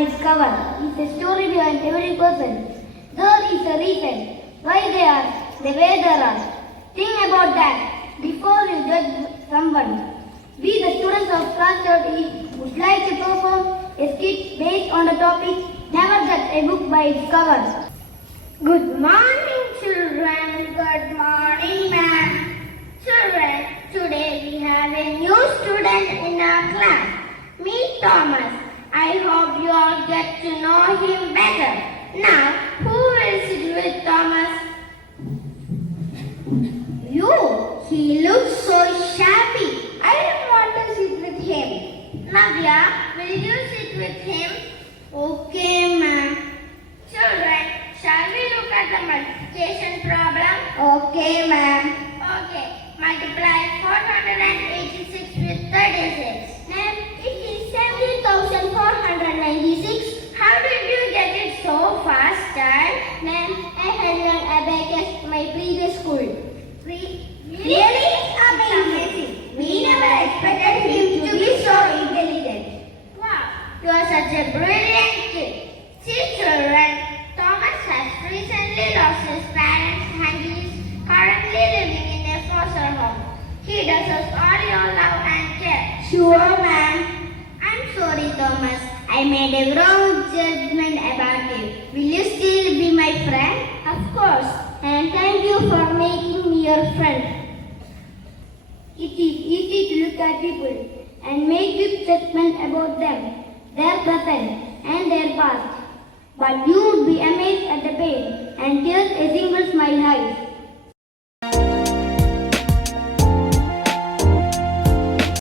its cover is a story behind every person. There is a reason why they are the way they are. Think about that before you judge someone. We, the students of class 30, would like to perform a skit based on the topic Never Judge a Book by its cover. Good morning, children. Good morning, ma'am. Children, today we have a new student in our class. Meet Thomas. I hope you all get to know him better. Now, who will sit with Thomas? You. He looks so shabby. I don't want to sit with him. Navya, will you sit with him? Okay, ma'am. Children, shall we look at the multiplication problem? Okay, ma'am. Okay, multiply 486 with 36. Ma'am, it is 70,496. How did you get it so fast, child? Ma'am, I had learned abacus in my previous school. Really? Amazing. We never expected him to be so intelligent. Wow, you are such a brilliant kid. See, children, Thomas has recently lost his parents and he is currently living in a foster home. He deserves all your love and care. Sure, ma'am. I'm sorry, Thomas. I made a wrong judgment about you. Will you still be my friend? Of course. And thank you for making me your friend. It is easy to look at people and make quick judgment about them, their present and their past. But you would be amazed at the pain and tears a single smile hides.